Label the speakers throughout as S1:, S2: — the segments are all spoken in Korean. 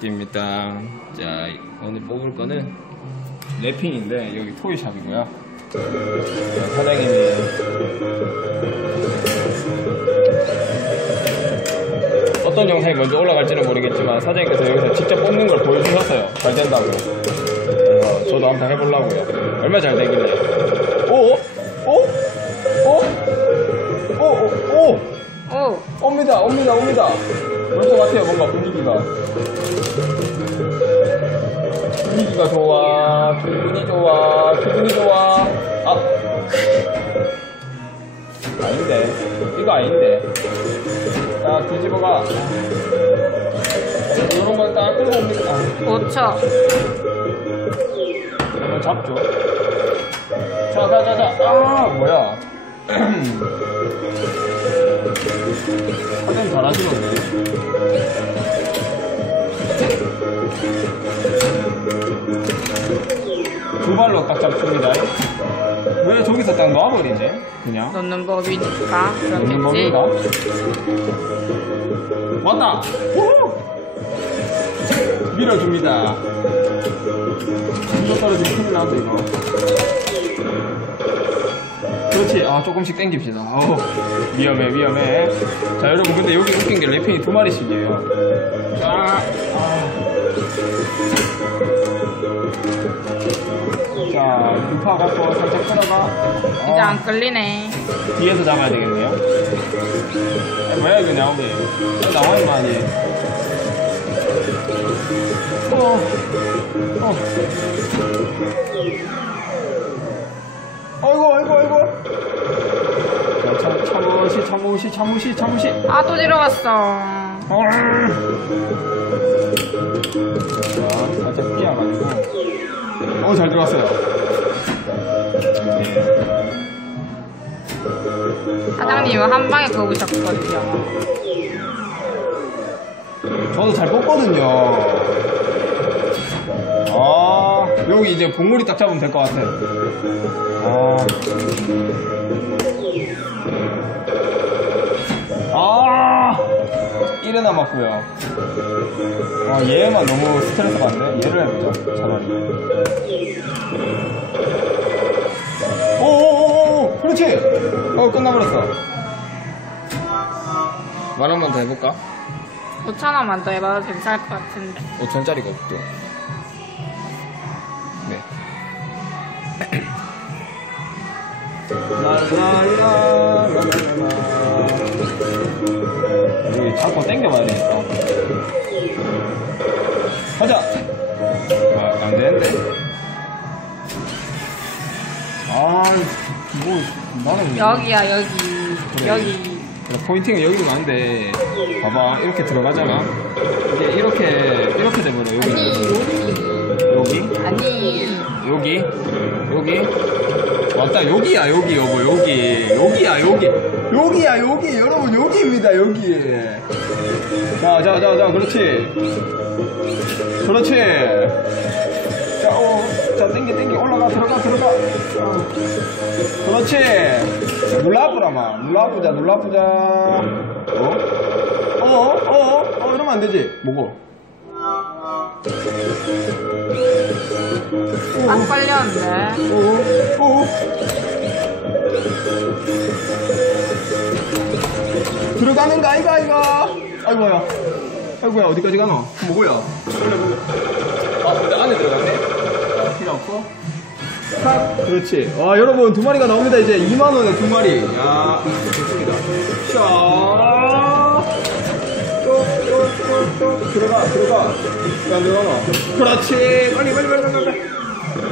S1: 띠입니다. 자, 오늘 뽑을 거는 랩핑인데 여기 토이샵이고요. 자, 사장님이 어떤 영상이 먼저 올라갈지는 모르겠지만 사장님께서 여기서 직접 뽑는 걸 보여주셨어요. 잘 된다고. 그래서 저도 한번 해보려고요. 얼마 잘 되길래. 오? 오? 오? 오? 오? 오?
S2: 오,
S1: 옵니다, 옵니다, 옵니다. 올것 같아요, 뭔가. 분위기가 아닌데. 자, 뒤집어가. 이런 건딱 끌고 옵니다. 아,
S2: 5초.
S1: 이거 잡죠. 자, 자, 자, 자. 아, 뭐야. 사장 잘하시는데. 두 발로 딱 잡습니다. 왜 저기서 딱 놔버리네? 그냥.
S2: 넣는 법이니까
S1: 넣는
S2: 그렇겠지.
S1: 겁니다. 왔다! 우후! 밀어줍니다. 이거 떨어지면 큰일 나죠, 이거. 그렇지. 아, 조금씩 당깁시다. 어우, 위험해, 위험해. 자, 여러분, 근데 여기 웃긴 게 랩핑이 두 마리씩이에요. 자, 아. 자, 유파 갖고 살짝.
S2: 이제
S1: 어.
S2: 안 끌리네.
S1: 뒤에서 잡아야 되겠네요. 아, 뭐야 이거 나오기? 나와 임마 아니. 어. 어. 아이고 아이고 아이고. 자, 참, 참으시 참으시 참으시 참으시.
S2: 아, 또 들어갔어.
S1: 어. 자, 살짝 피해가지고. 어, 잘 들어갔어요.
S2: 사장님은 한 방에 거으셨거든요.
S1: 저도 잘 뽑거든요. 아, 여기 이제 봉우리 딱 잡으면 될 것 같아. 아. 아, 1회 남았고요. 아, 얘만 너무 스트레스 받네. 얘를 해보자, 차라리. 오오오오, 그렇지! 어, 끝나버렸어. 말 한 번 더 해볼까?
S2: 5천 원만 더 해봐도 괜찮을 것 같은데.
S1: 5천짜리가 없죠. 여기 자꾸 당겨봐야 되니까. 가자! 아, 안 되는데? 아, 뭐, 나는.
S2: 여기야, 여기.
S1: 그래.
S2: 여기.
S1: 포인팅은 여기 많은데, 봐봐, 이렇게 들어가잖아. 이게 이렇게, 이렇게 돼버려, 여기.
S2: 아니,
S1: 여기?
S2: 아니.
S1: 여기? 여기? 맞다, 여기야, 여기, 여보, 여기. 여기야, 여기. 여기야, 여기. 여러분, 여기입니다, 여기. 자, 자, 자, 자, 그렇지. 그렇지. 자, 어, 자, 땡기, 땡기. 올라가, 들어가, 들어가. 어. 그렇지. 눌러보라마. 눌러보자, 눌러보자. 어? 어? 어? 어? 이러면 안 되지. 뭐고?
S2: 안 걸렸는데.
S1: 오, 오. 들어가는 거 아이가 아이가 아이고야 아이고야 어디까지 가노? 뭐고야? 아 근데 안에 들어갔네? 아, 필요 없고? 탁 그렇지. 와 여러분 두 마리가 나옵니다. 이제 2만 원에 두 마리. 야 좋습니다. 자. 똑똑똑똑 들어가 들어가. 왜안 들어가노? 그렇지. 빨리 빨리 빨리 빨리 빨리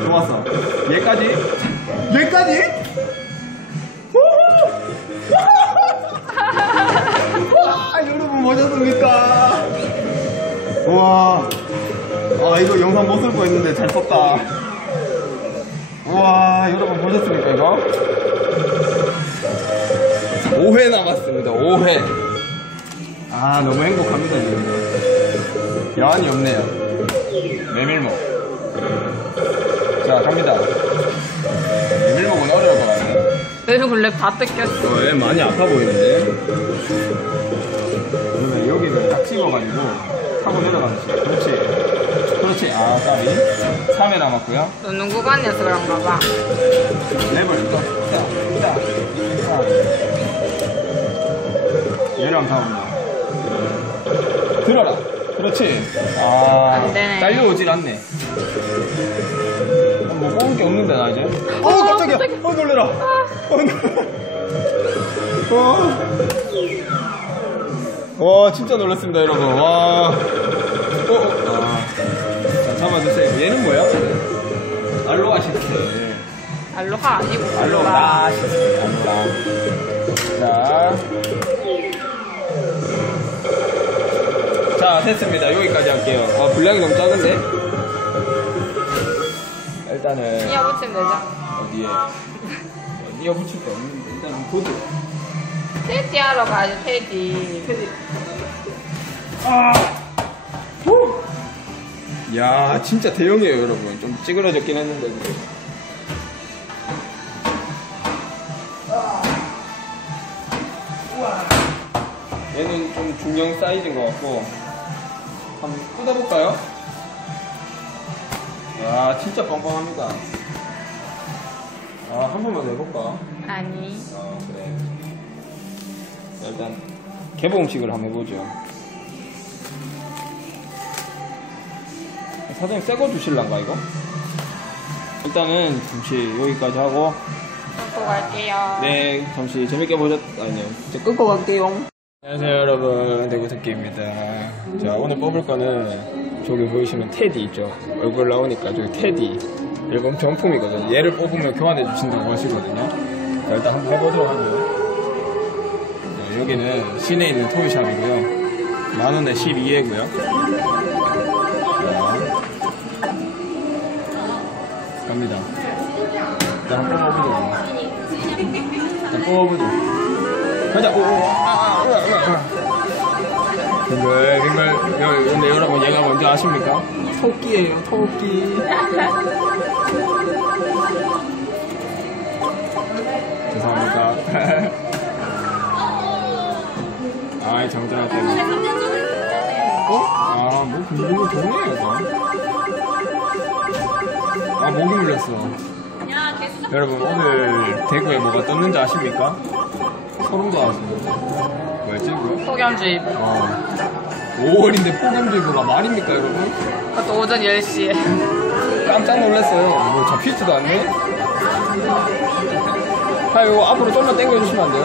S1: 좋았어 얘까지 얘까지 와 여러분 보셨습니까 와 아, 이거 영상 못 쓸거 있는데 잘 썼다. 와, 여러분 보셨습니까, 이거? 5회 남았습니다, 5회. 아, 너무 행복합니다, 지금. 여한이 없네요. 메밀목. 자, 갑니다. 메밀목은 어려울 것 같네.
S2: 내 원래 다 뜯겼어.
S1: 어, 얘 많이 아파 보이는데? 그러면 여기를 딱 씹어가지고 하고 내려가는 식. 그렇지. 그렇지. 아, 까비. 3회 남았고요.
S2: 너는 구간이어서 그런가 봐.
S1: 또. 자, 자, 자. 얘랑 다 온다. 들어라. 그렇지. 아,
S2: 안 되네.
S1: 딸려오질 않네. 게 없는데, 나 이제. 어, 깜짝이야.
S2: 깜짝이야.
S1: 어, 놀래라. 어, 놀래라. 어. 와, 진짜 놀랐습니다, 여러분. 와. 어, 어. 아. 자, 잡아주세요. 얘는 뭐야? 알로하 시스템.
S2: 알로하 아니고
S1: 알로라 시스템. 알로라. 자. 자, 됐습니다. 여기까지 할게요. 아, 분량이 너무 작은데? 일단은.
S2: 이어 붙이면 되죠.
S1: 어디에? 이어 붙일 거 없는데. 일단 보드.
S2: 테디 하러 가야지, 테디.
S1: 아! 후! 야, 진짜 대형이에요, 여러분. 좀 찌그러졌긴 했는데. 그래도. 얘는 좀 중형 사이즈인 것 같고. 한번 뜯어볼까요? 야, 진짜 빵빵합니다. 아, 한 번만 더 해볼까?
S2: 아니.
S1: 아, 그래. 자, 일단, 개봉식을 한번 해보죠. 사장님 새거 주실란가 이거? 일단은 잠시 여기까지 하고
S2: 끊고 갈게요.
S1: 네 잠시 재밌게 보셨 아니요 이제 끊고 갈게요 안녕하세요 여러분 대구토끼입니다 자 오늘 뽑을 거는 저기 보이시는 테디 있죠 얼굴 나오니까 저기 테디 일본 정품이거든요 얘를 뽑으면 교환해 주신다고 하시거든요 자 일단 한번 해보도록 하죠 자, 여기는 시내에 있는 토이샵이고요 만원에 12회고요 갑니다. 자, 한번 뽑아보자. 자, 뽑아보자. 가자. 오, 오, 아, 아, 으아, 으아. 빙글, 빙글. 여, 근데 여러분, 얘가 뭔지 아십니까? 토끼예요, 토끼. 죄송합니다. 아이, 정전할 때문에. 어? 아, 뭐, 궁금해, 좋네요, 이거. 아 목이 물렸어 여러분 오늘 대구에 뭐가 떴는지 아십니까? 소름 돋았습니다 뭐였지?
S2: 폭염주의
S1: 아 5월인데 폭염주의보가 말입니까 여러분?
S2: 그것도 오전 10시에.
S1: 깜짝 놀랐어요 뭐 잡히지도 않네 아 이거 앞으로 좀만 당겨주시면 안 돼요?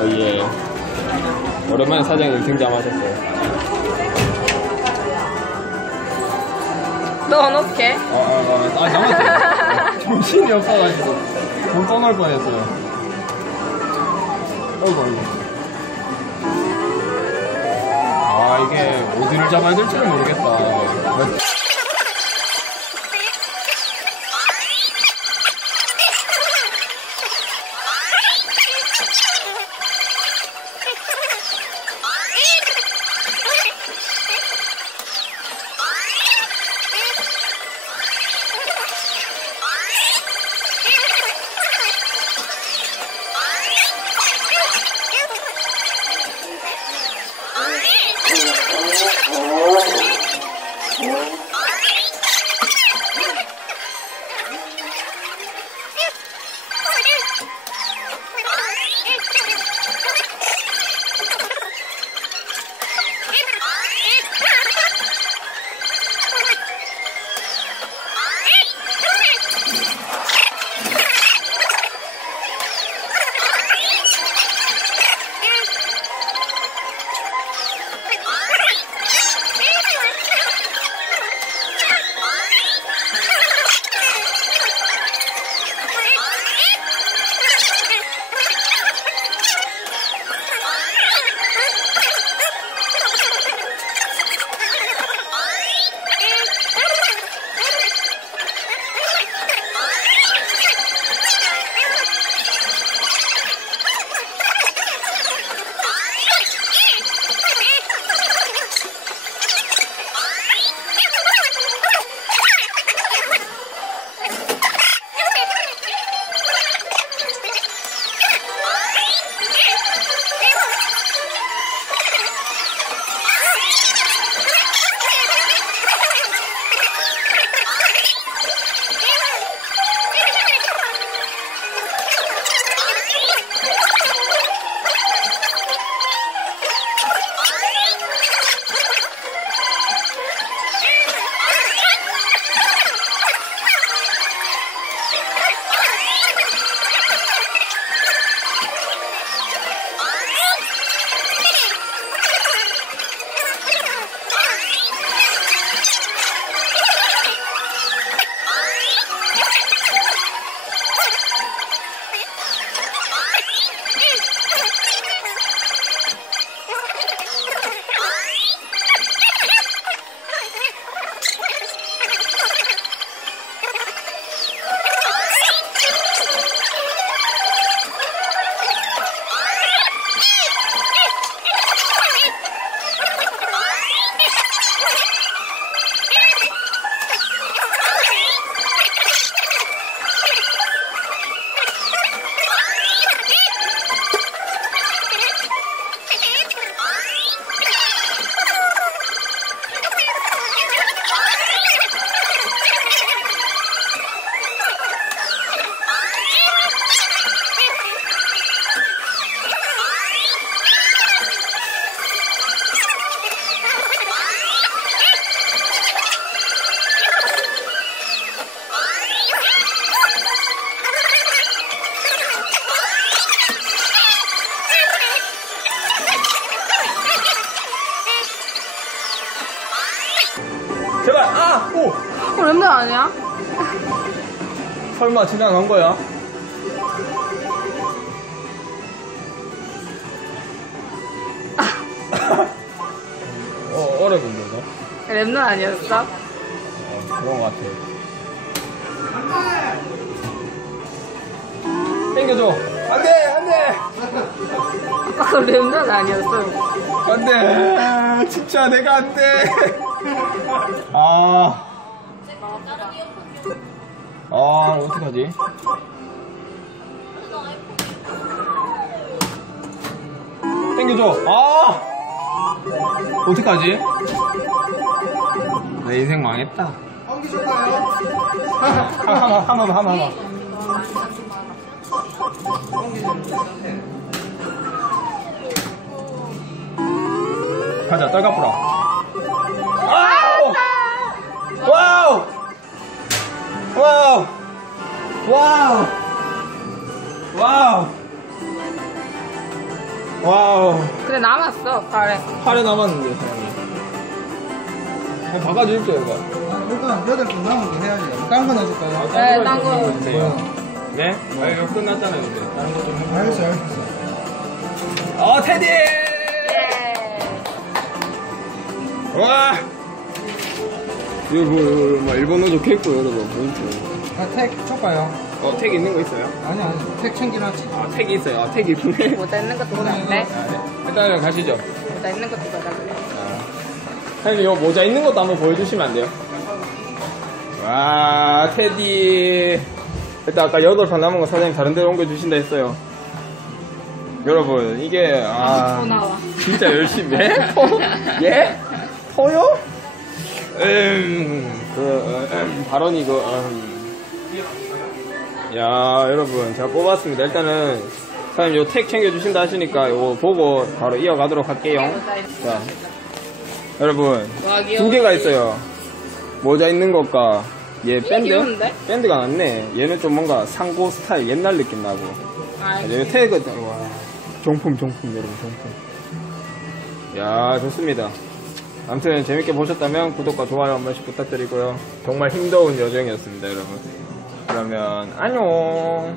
S1: 어예 오랜만에 사장님 등장하셨어요
S2: 넣어놓게.
S1: 아, 아, 아, 아 남았어. 정신이 없어가지고 돈 떠날 뻔했어요. 아, 이게 어디를 잡아야 될지를 모르겠다.
S2: 랜덤 아니야?
S1: 설마 지나간 거야? 어, 어려운데, 너?
S2: 랜덤 아니었어?
S1: 어, 그런 것 같아. 땡겨줘. 안 돼, 안 돼!
S2: 아까 그 랜덤 아니었어.
S1: 안 돼! 진짜 내가 안 돼! 아. 아, 어떡하지? 땡겨줘. 아! 어떡하지? 내 인생 망했다.
S3: 한개 줄까요?
S1: 하마, 하마, 하마, 하마. 가자, 떨가프라. 와우! 와우! 와우! 와우!
S2: 근데 남았어, 발에.
S1: 팔에 남았는데, 사람이. 그냥 바꿔줄게요, 이거.
S3: 아, 일단 여덟 개 남은 거 해야지. 딴거 넣어줄까요?
S2: 네, 딴 거.
S1: 주세요. 네? 아, 이거 끝났잖아요, 이제. 다른 거좀 해볼게요.
S3: 알겠어, 알겠어.
S1: 어, 테디!
S2: 예.
S1: 와! 이거 뭐, 이거 뭐 일본어 적혀 있고, 여러분. 보이죠?
S3: 아, 택 줄까요?
S1: 어, 택 있는 거 있어요?
S3: 아니, 아니. 택 챙겨놨지.
S1: 아, 택이 있어요. 아, 택이 있네.
S2: 모자 있는 것도 받을래?
S1: 아, 네. 일단 가시죠.
S2: 모자 있는 것도 받을래?
S1: 사장님, 이거 모자 있는 것도 한번 보여주시면 안 돼요? 와, 테디. 일단 아까 여덟 판 남은 거 사장님 다른 데로 옮겨주신다 했어요. 여러분, 이게, 아.
S2: 또 나와.
S1: 진짜 열심히 해? 토? 예? 토요? 음, 그, 음, 발언이 그, 음. 야, 여러분, 제가 뽑았습니다. 일단은, 사장님 요택 챙겨주신다 하시니까 요거 보고 바로 이어가도록 할게요. 자, 여러분,
S2: 와.
S1: 두 개가 있어요. 모자 있는 것과, 얘 밴드?
S2: 귀여운데?
S1: 밴드가 낫네. 얘는 좀 뭔가 상고 스타일 옛날 느낌 나고.
S2: 아,
S1: 여기 태그 와 종품 종품 여러분 종품 야 좋습니다 아무튼 재밌게 보셨다면 구독과 좋아요 한 번씩 부탁드리고요. 정말 힘겨운 여정이었습니다 여러분. 그러면 안녕